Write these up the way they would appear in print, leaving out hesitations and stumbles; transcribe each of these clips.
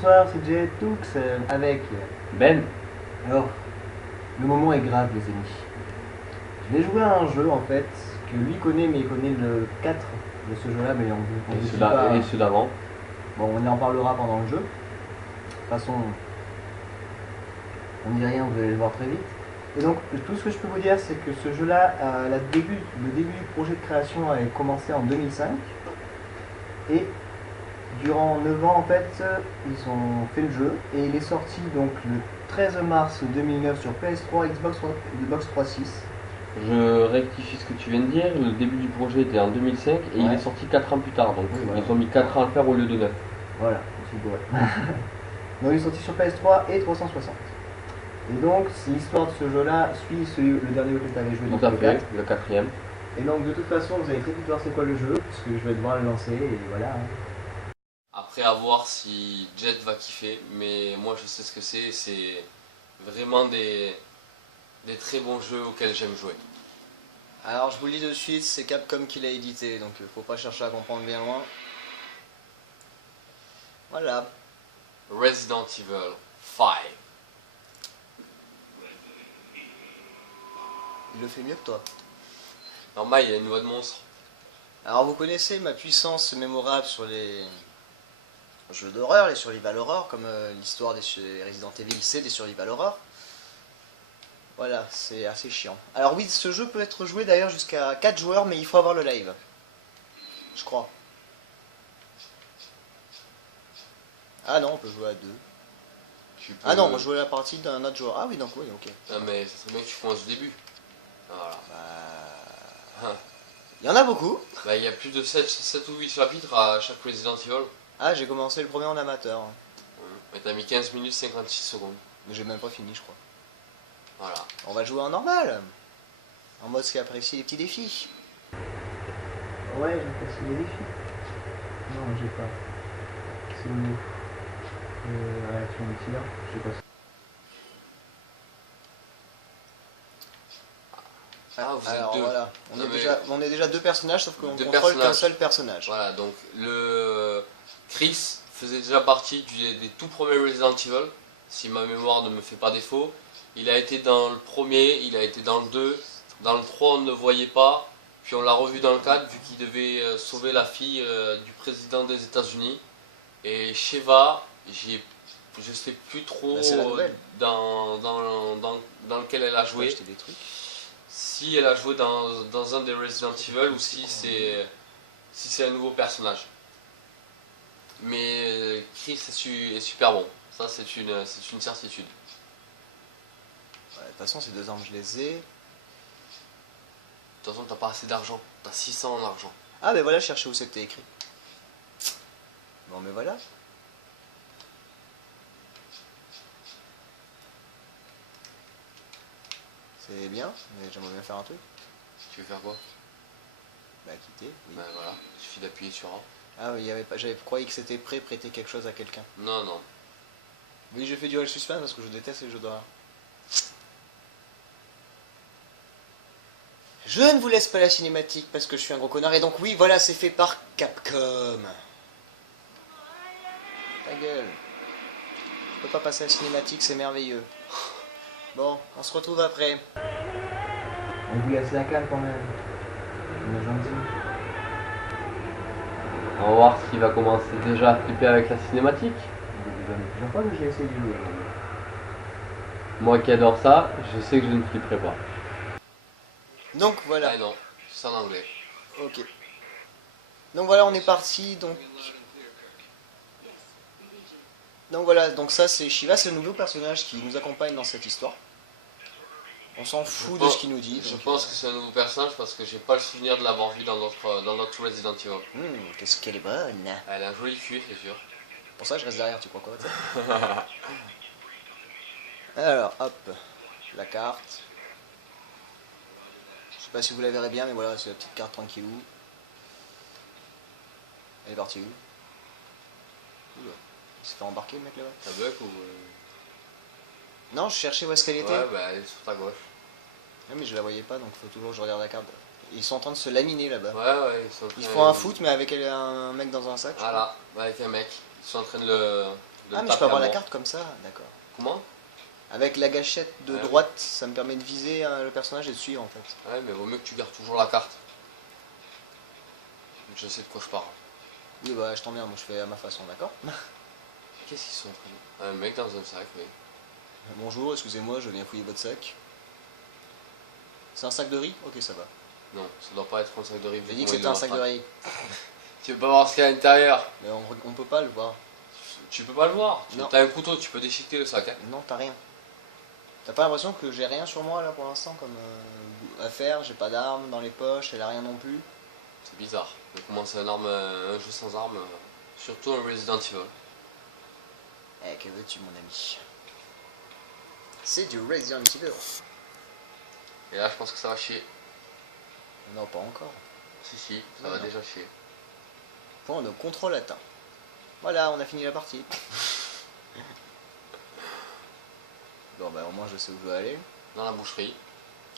Bonsoir, c'est Jet Tux avec. Ben, Alors, le moment est grave, les amis. Je vais jouer à un jeu en fait que lui connaît, mais il connaît le 4 de ce jeu-là, mais on et ne ceux dit pas. et ceux d'avant. Bon, on en parlera pendant le jeu. De toute façon, on ne dit rien, vous allez le voir très vite. Et donc, tout ce que je peux vous dire, c'est que ce jeu-là, le début du projet de création avait commencé en 2005. Et durant 9 ans, en fait, ils ont fait le jeu. Et il est sorti donc le 13 mars 2009 sur PS3, Xbox 360. Je rectifie ce que tu viens de dire. Le début du projet était en 2005 et il Ouais. est sorti 4 ans plus tard. Donc Oui, voilà. ils ont mis 4 ans à le faire au lieu de 9. Voilà, aussi beau. Donc il est sorti sur PS3 et 360. Et donc l'histoire de ce jeu-là suit le dernier jeu que tu avais joué, donc Tout à le fait, 4. le quatrième. Et donc de toute façon, vous allez très vite voir c'est quoi le jeu, parce que je vais devoir le lancer et voilà. Après à voir si Jet va kiffer, mais moi je sais ce que c'est vraiment des très bons jeux auxquels j'aime jouer. Alors je vous le dis de suite, c'est Capcom qui l'a édité, donc faut pas chercher à comprendre bien loin. Voilà. Resident Evil 5. Il le fait mieux que toi. Normal, il y a une voix de monstre. Alors vous connaissez ma puissance mémorable sur les jeux d'horreur, les survival horror, comme l'histoire des Resident Evil, c'est des survival horror. Voilà, c'est assez chiant. Alors oui, ce jeu peut être joué d'ailleurs jusqu'à 4 joueurs, mais il faut avoir le live. Je crois. Ah non, on peut jouer à 2. Ah non, on va jouer la partie d'un autre joueur. Ah oui, donc oui, ok. Non mais ça serait bien que tu commences du début. Voilà. Bah... Il y en a beaucoup. Bah il y a plus de 7 ou 8 chapitres à chaque Resident Evil. Ah, j'ai commencé le premier en amateur. Mais t'as mis 15 minutes 56 secondes. Mais j'ai même pas fini, je crois. Voilà. On va jouer en normal. En mode qui apprécie les petits défis. Ouais, j'apprécie les défis. Non, j'ai pas. C'est le mot. Réaction de tir, je sais pas. Ah, vous Alors êtes deux. voilà, Non, on est déjà deux personnages, sauf qu'on Deux contrôle qu'un personnages. seul personnage. Voilà, donc le Chris faisait déjà partie des tout premiers Resident Evil, si ma mémoire ne me fait pas défaut. Il a été dans le premier, il a été dans le 2, dans le 3 on ne le voyait pas, puis on l'a revu dans le 4 vu qu'il devait sauver la fille du président des États-Unis. Et Sheva, je sais plus trop Bah, c'est la nouvelle. dans lequel elle a Je peux joué. acheter des trucs. Si elle a joué dans un des Resident Evil ou si c'est un nouveau personnage. Mais Chris est super bon, ça c'est une certitude. Ouais, de toute façon, ces deux armes, je les ai. De toute façon t'as pas assez d'argent, t'as 600 en argent. Ah, ben voilà, cherchez où c'était écrit. Bon, mais voilà. C'est bien, mais j'aimerais bien faire un truc. Tu veux faire quoi? Bah, quitter, oui. Ben voilà, il suffit d'appuyer sur A. Ah, oui, j'avais croyé que c'était prêter quelque chose à quelqu'un. Non, non. Oui, je fais durer le suspense parce que je déteste les jeux d'horreur. Je ne vous laisse pas la cinématique parce que je suis un gros connard. Et donc oui, voilà, c'est fait par Capcom. Ta gueule. Je peux pas passer à la cinématique, c'est merveilleux. Bon, on se retrouve après. On vous laisse la calme quand même. On est gentil. On va voir s'il va commencer déjà à flipper avec la cinématique. C'est déjà plusieurs fois que j'ai essayé de jouer. Moi qui adore ça, je sais que je ne flipperai pas. Donc voilà. Ah non, c'est en anglais. Ok. Donc voilà, on est parti. Donc voilà, donc ça c'est Shiva, c'est le nouveau personnage qui nous accompagne dans cette histoire. On s'en fout de ce qu'il nous dit. Je donc, pense que c'est un nouveau personnage parce que j'ai pas le souvenir de l'avoir vu dans notre Resident Evil. Qu'est-ce qu'elle est bonne. Elle a un joli cul, c'est sûr. Pour ça je reste derrière, tu crois quoi toi? Alors, hop, la carte. Je sais pas si vous la verrez bien, mais voilà, c'est la petite carte tranquillou. Elle est partie où? Oula, il s'est fait embarquer le mec là-bas. Ça bug ou... Non, je cherchais où est-ce qu'elle était. Ouais, bah elle est sur ta gauche. Ouais, mais je la voyais pas, donc faut toujours que je regarde la carte. Ils sont en train de se laminer là-bas. Ouais, ils sont en Ils train font un foot, mais avec un mec dans un sac. Voilà, avec un mec. Ils sont en train de de Ah, le mais je taper peux avoir à la mort. carte comme ça, d'accord. Comment? Avec la gâchette de Ah oui. droite, ça me permet de viser le personnage et de suivre en fait. Ouais, mais vaut mieux que tu gardes toujours la carte. Je sais de quoi je parle. Oui, bah je t'emmerde, moi je fais à ma façon, d'accord. Qu'est-ce qu'ils sont en train de... Un mec dans un sac, oui. Bonjour, excusez-moi, je viens fouiller votre sac. C'est un sac de riz? Ok, ça va. Non, ça doit pas être un sac de riz. J'ai dit que c'était un sac de riz. Tu veux pas voir ce qu'il y a à l'intérieur? Mais on peut pas le voir. Tu peux pas le voir. Non. T'as un couteau, tu peux déchiqueter le sac. Hein. Non, t'as rien. T'as pas l'impression que j'ai rien sur moi là pour l'instant comme affaire? J'ai pas d'armes dans les poches, elle a rien non plus. C'est bizarre. De commencer un jeu sans armes, surtout un Resident Evil. Eh, que veux-tu mon ami? C'est du Resident Evil. Et là, je pense que ça va chier. Non, pas encore. Si, ça Non, va non. déjà chier. Point de contrôle atteint. Voilà, on a fini la partie. Bon bah au moins je sais où je dois aller. Dans la boucherie.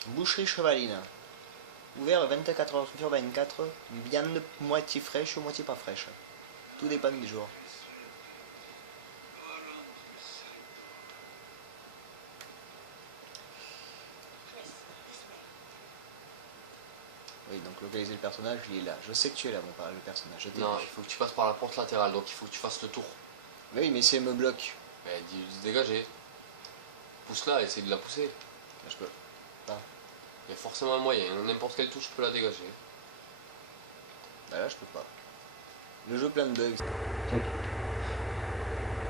Boucherie chevaline. Ouvert 24 heures sur 24. Viande moitié fraîche ou moitié pas fraîche. Tout dépend du jour. Oui, donc localiser le personnage, il est là. Je sais que tu es là, le personnage. Je t'ai Non, vu. il faut que tu passes par la porte latérale, donc il faut que tu fasses le tour. Mais oui, mais si elle me bloque, Mais dis se dégager. Pousse-la, essaye de la pousser. là, je peux. Il y a forcément un moyen, n'importe quelle touche peut la dégager. Bah là, je peux pas. Le jeu plein de bugs. Check.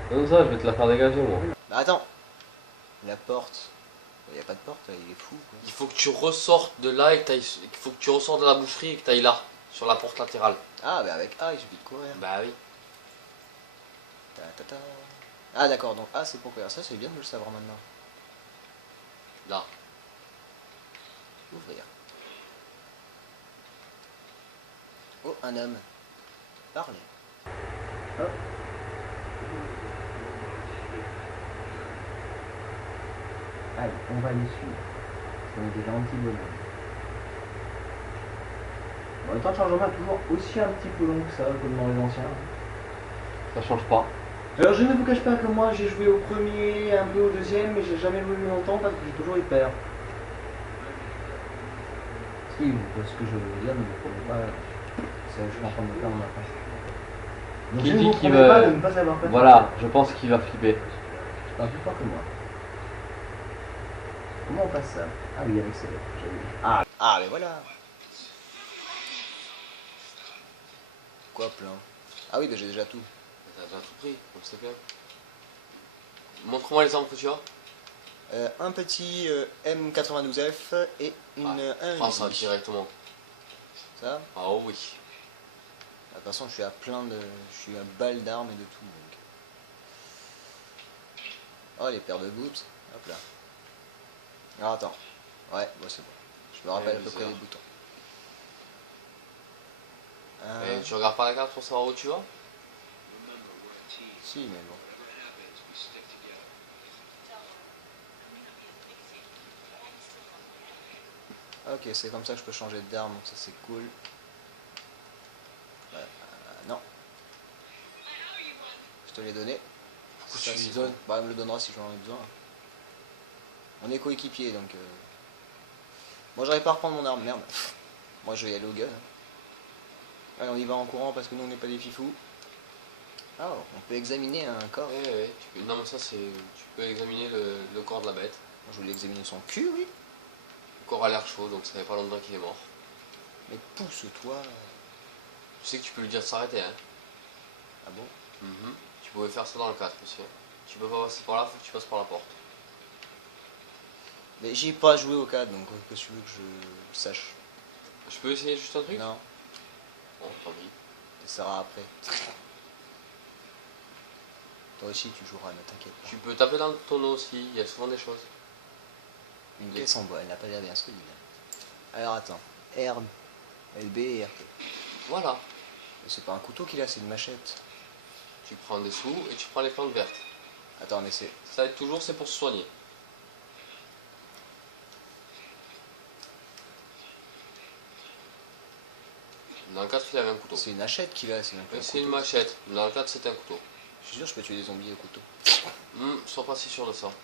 Comme ça, je vais te la faire dégager, moi. Bah attends. La porte. Il n'y a pas de porte, là, il est fou. Quoi. Il faut que tu ressortes de là et que il faut que tu ressortes de la boucherie et que tu ailles là, sur la porte latérale. Ah, bah avec A, il suffit de courir. Bah oui. Ta, ta, ta. Ah, d'accord, donc A, c'est pour courir. Ça, c'est bien de le savoir maintenant. Là. Ouvrir. Oh, un homme. Parler. Allez, on va les suivre. On est des gentils bonhommes. Bon, le temps de changement est toujours aussi un petit peu long que ça, comme dans les anciens. Ça change pas. Alors je ne vous cache pas que moi j'ai joué au premier, un peu au deuxième, mais j'ai jamais joué longtemps parce que j'ai toujours eu peur. Si, parce que je veux dire, ne vous prenez pas. Je suis en train de me perdre dans ma face. Donc Qui je ne dit vous qu'il promets pas va- de ne pas avoir peur. Voilà, je pense qu'il va flipper. C'est un plus fort que moi. Comment on passe ça? Ah oui, avec ça. Ah, Ah, mais voilà. Quoi, plein? Ah oui, bah j'ai déjà tout. T'as déjà tout pris, donc c'est bien. Montre-moi les armes que tu as. Un petit M92F et un Prends ça Uzi. directement. Ça? Ah oh oui. De toute façon, je suis à plein de. Je suis à balle d'armes et de tout. Donc. Oh, les paires de boots. Hop là. Alors attends. Ouais, bon, c'est bon. Je me rappelle à peu près les boutons. Et tu regardes pas la carte pour savoir où tu vas? Si, mais bon. Ok, c'est comme ça que je peux changer d'arme, donc ça c'est cool. Non. Je te l'ai donné. Pourquoi Ça tu se lui donne. donnes? Bah, elle me le donnera si j'en ai besoin. On est coéquipiers donc. Moi j'arrive pas à reprendre mon arme, merde. Moi je vais y aller au gun. Allez, on y va en courant parce que nous on n'est pas des fifous. Ah, on peut examiner un corps. Oui, oui. Non mais ça c'est... Tu peux examiner le corps de la bête. Moi, je voulais examiner son cul, oui. Le corps a l'air chaud, donc ça fait pas longtemps qu'il est mort. Mais pousse-toi. Tu sais que tu peux lui dire de s'arrêter, hein. Ah bon? Tu pouvais faire ça dans le 4 aussi. Hein. Tu peux pas passer par là, faut que tu passes par la porte. Mais j'y ai pas joué au cadre, donc que tu veux que je sache? Je peux essayer juste un truc? Non, Bon, tant pis. ça sera après. Toi aussi tu joueras, ne t'inquiète pas. Tu peux taper dans le tonneau aussi, il y a souvent des choses. Une caisse en bois, elle n'a pas l'air bien solide. Alors attends, R, LB et RT. Voilà. Mais c'est pas un couteau qu'il a, c'est une machette. Tu prends des sous et tu prends les plantes vertes. Attends, mais c'est... Ça aide toujours, c'est pour se soigner. Dans le 4, il avait un couteau. C'est une machette qu'il a, c'est un peu un C'est une couteau. machette. Dans le 4, c'était un couteau. suis sûr que je peux tuer des zombies au couteau. Sois pas si sûr de ça. Alors,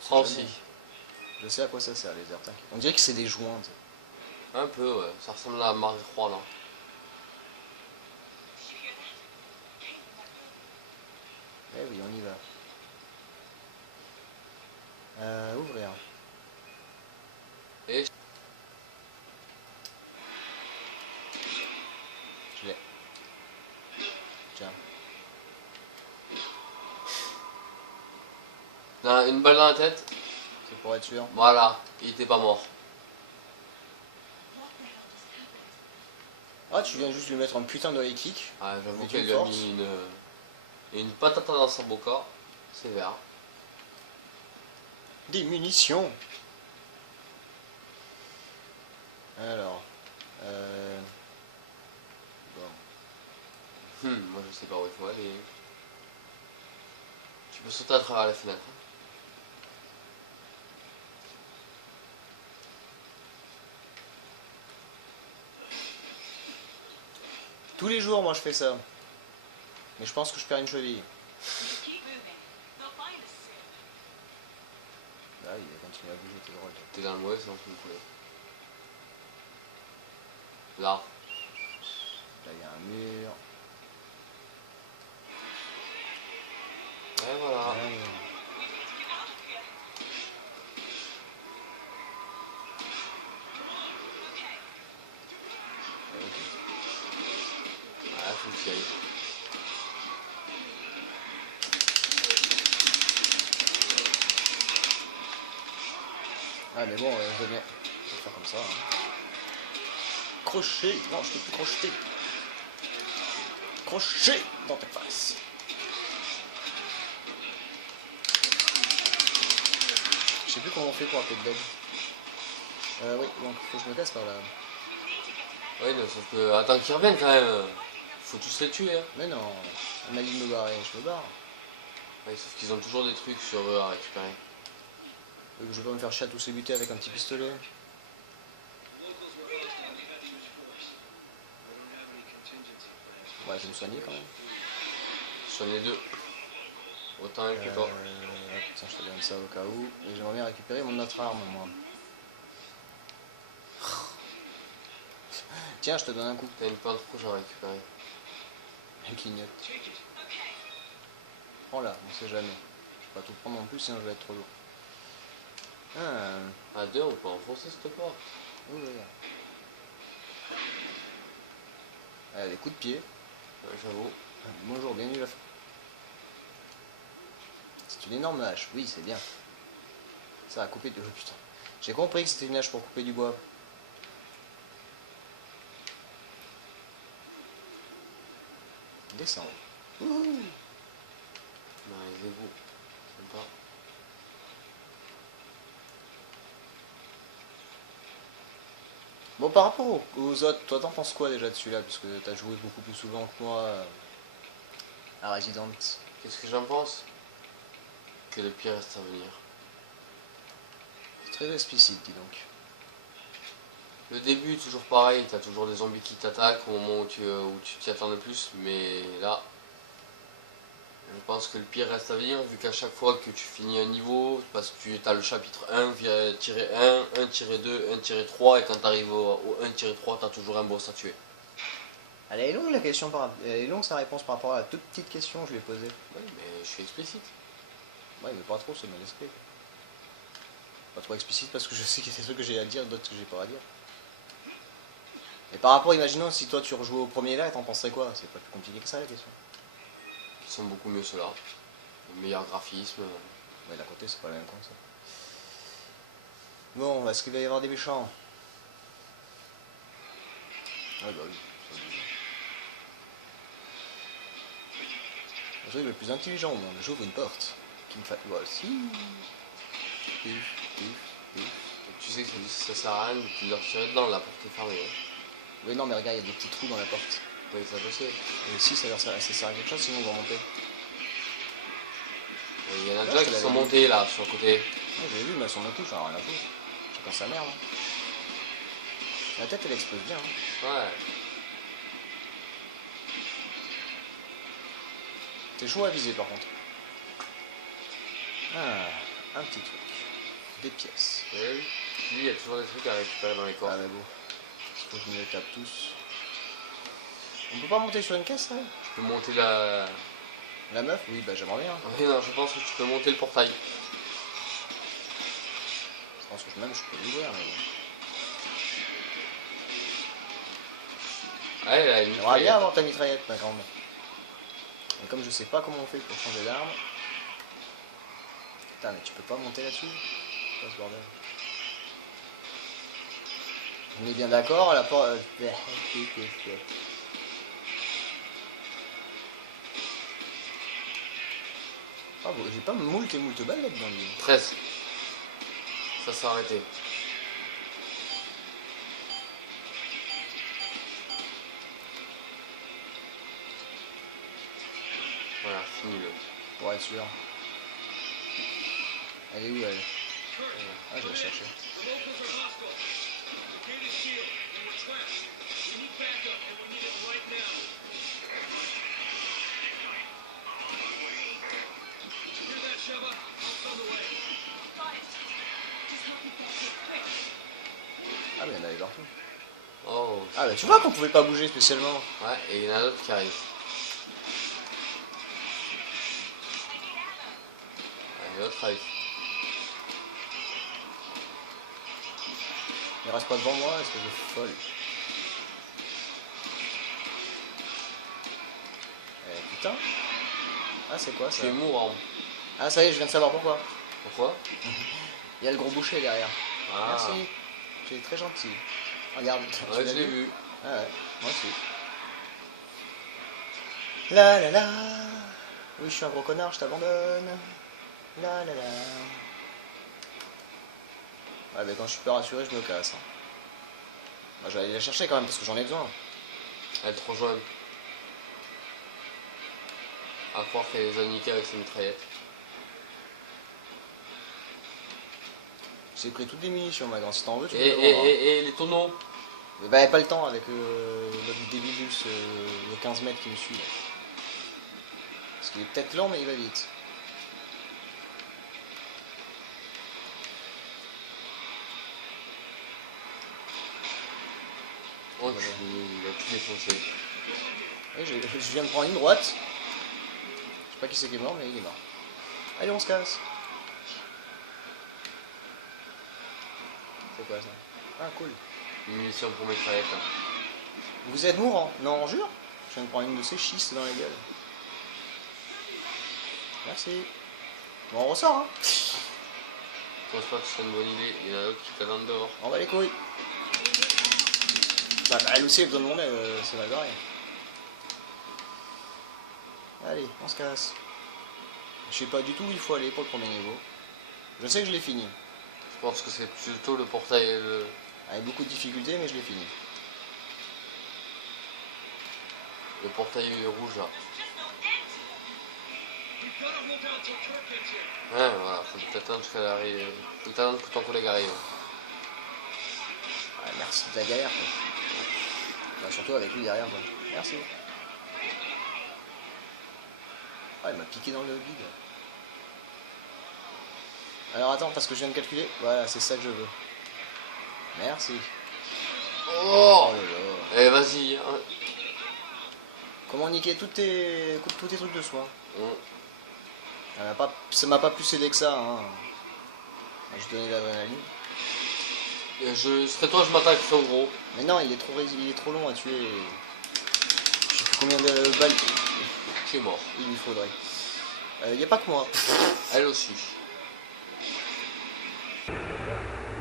Prends c'est jamais. aussi. Je sais à quoi ça sert les airs, t'inquiète. On dirait que c'est des joints. Tu sais. Un peu, ouais. Ça ressemble à Marie-Croix, là. Eh oui, on y va. Ouvrir. Et Je l'ai. Tiens. non, une balle dans la tête. C'est pour être sûr. Voilà, il était pas mort. Ah, tu viens juste lui mettre un putain de high kick. Ah, j'avoue Avec qu'elle une lui a force. mis une patata dans sa boca. Sévère. Des munitions. Alors. Bon. Moi je sais pas où il faut aller. Tu peux sauter à travers la fenêtre. Tous les jours, moi, je fais ça. Mais je pense que je perds une cheville. Ah, il va continuer à bouger, t'es drôle. T'es dans le mauvais sens du coup. Là. Là, il y a un mur. Et voilà. Ah, faut que tu y ailles. Ah, mais bon, je vais faire comme ça. Hein. Crochet. Non, je peux plus crocheter. Crochet dans ta face. Je sais plus comment on fait pour appeler de l'aide. Oui, donc faut que je me casse par là. Oui, mais sauf que. Attends qu'ils reviennent quand même. Faut tous les tuer. Hein. Mais non, on m'a dit de me barrer, je me barre. Ouais, sauf qu'ils ont toujours des trucs sur eux à récupérer. Je vais pas me faire chier à tous les buter avec un petit pistolet. Ouais, je vais me soigner quand même. Soigne les deux. Autant un que toi. Tiens, je te donne ça au cas où. Et j'aimerais bien récupérer mon autre arme, moi. Tiens, je te donne un coup. T'as une plante rouge à récupérer. Elle clignote. Prends-la, on sait jamais. Je vais pas tout prendre non plus, sinon je vais être trop lourd. À deux, on peut enfoncer cette porte. Oui, oui. Des coups de pied. Ouais, j'avoue. Bonjour, bienvenue la fin. C'est une énorme hache, oui, c'est bien. Ça a coupé de... Oh, putain. J'ai compris que c'était une hache pour couper du bois. Descends. Dans les égouts. Sympa. Bon, par rapport aux autres, toi t'en penses quoi déjà de celui-là? Puisque t'as joué beaucoup plus souvent que moi à Resident. Qu'est-ce que j'en pense? Que le pire reste à venir. C'est très explicite, dis donc. Le début, toujours pareil, t'as toujours des zombies qui t'attaquent au moment où tu t'y attends le plus, mais là, je pense que le pire reste à venir, vu qu'à chaque fois que tu finis un niveau, parce que tu as le chapitre 1, -1, 1-2, 1-3, et quand tu arrives au 1-3, tu as toujours un boss à tuer. Elle est longue la question, elle est longue sa réponse par rapport à la toute petite question que je lui ai posée. Oui, mais je suis explicite. Ouais, mais pas trop, c'est mon esprit. Pas trop explicite parce que je sais qu'il y a des trucs que j'ai à dire, d'autres que j'ai pas à dire. Et par rapport, imaginons si toi tu rejouais au premier là, t'en penserais quoi? C'est pas plus compliqué que ça la question. Ils sont beaucoup mieux ceux-là. Le meilleur graphisme. Ouais, d'à côté, c'est pas la même concept. Bon, est-ce qu'il va y avoir des méchants? Ouais, bah oui. Le truc le plus intelligent au monde, j'ouvre une porte. Qui me fait. Voici. Pif, pif, pif. Donc, tu sais que ça sert à rien de leur tirer dedans, la porte est fermée. Hein. Oui, non, mais regarde, il y a des petits trous dans la porte. Oui, ça je sais. Et si ça sert à quelque chose, sinon on va remonter. Il y en a Ouais, déjà je te qui l'avais sont dit. montés là, sur le côté. Ouais, j'ai vu, mais elles sont montées, j'en ai rien à foutre. Chacun sa merde. Hein. La tête, elle explose bien. Hein. Ouais. C'est chaud à viser par contre. Ah, un petit truc. Des pièces. Ouais, lui, il y a toujours des trucs à récupérer dans les corps. Ah mais bon. Faut que je me les tape tous. On peut pas monter sur une caisse là? Tu peux monter la... La meuf? Oui, bah j'aimerais bien. Oui, non, je pense que tu peux monter le portail. Je pense que même je peux l'ouvrir mais bon. Ouais, elle a une J'aimerais bien mitraillette. avoir ta mitraillette ma grande. Et comme je sais pas comment on fait pour changer d'arme. Putain mais tu peux pas monter là-dessus? C'est quoi ce bordel? On est bien d'accord, la porte... Ah bon, j'ai pas moult et moult balles là-dedans lui. 13. Ça s'est arrêté. Voilà, fini le... Pour être sûr. Elle est où elle? Ah je vais la chercher. Ah mais il y en avait partout. Oh. Ah bah tu vois qu'on pouvait pas bouger spécialement. Ouais, et il y en a d'autres qui arrivent. Ouais, l'autre arrive. Il reste pas devant moi, est-ce que je folle? Putain. Ah c'est quoi ça? Tu es mourant. Ah ça y est, je viens de savoir pourquoi. Pourquoi? Il y a le gros boucher derrière. Ah. Merci. Tu es très gentil. Regarde, tu Ouais, l'as je l'ai vu? vu. Ah ouais, moi aussi. La la la. Oui, je suis un gros connard, je t'abandonne. La la la. Ouais, mais quand je suis pas rassuré, je me casse. Hein. Bah, je vais aller la chercher quand même parce que j'en ai besoin. Elle te rejoint. À croire qu'elle les a niqués avec ses mitraillettes. J'ai pris toutes les munitions, ma grande. Si t'en veux, tu peux Et, les vendre, hein. et les tonneaux? Mais bah, pas le temps avec le débilus de 15 mètres qui me suit. Là. Parce qu'il est peut-être lent, mais il va vite. Oh, il a tout défoncé. Oui, je viens de prendre une droite. Je sais pas qui c'est qui est mort, mais il est mort. Allez, on se casse. C'est quoi ça? Ah, cool. Une munition pour mitraillette. Hein. Vous êtes mourant? Non, jure? Je viens de prendre une de ces schistes dans la gueule. Merci. Bon, on ressort, hein? Je pense pas que ce soit une bonne idée. Il y en a d'autres qui t'attendent dehors. On va les couilles. Bah, elle aussi, elle a besoin de mon aide, c'est mal barré. Allez, on se casse. Je sais pas du tout où il faut aller pour le premier niveau. Je sais que je l'ai fini. Je pense que c'est plutôt le portail. Avec beaucoup de difficultés, mais je l'ai fini. Le portail rouge là. Ouais, voilà, faut t'attendre qu'elle arrive. Faut t'attendre que ton collègue arrive. Ouais, merci de la galère, quoi. Bah, surtout avec lui derrière, quoi. Merci. Ah, il m'a piqué dans le bide. Alors attends, parce que je viens de calculer. Voilà, c'est ça que je veux. Merci. Oh, Oh là là. eh, vas-y. Hein. Comment niquer tous tes trucs de soin? Mm. Ça m'a pas plus aidé que ça, hein. Je donnais de l'adrénaline. Je serais toi, je m'attaquerais au gros. Mais non, il est trop long à tuer. Je sais plus combien de balles Tu es mort. il lui faudrait. Y a pas que moi. Elle aussi.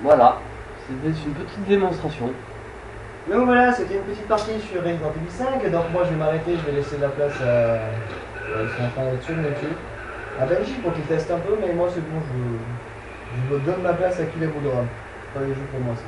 Voilà, c'était une petite démonstration. Donc voilà, c'était une petite partie sur Resident Evil 5. Donc moi je vais m'arrêter, je vais laisser de la place à... Ils sont en train d'être dessus. À Benji pour qu'il teste un peu, mais moi c'est bon, je donne ma place à qui les voudra. Pas les jeux pour moi, c'est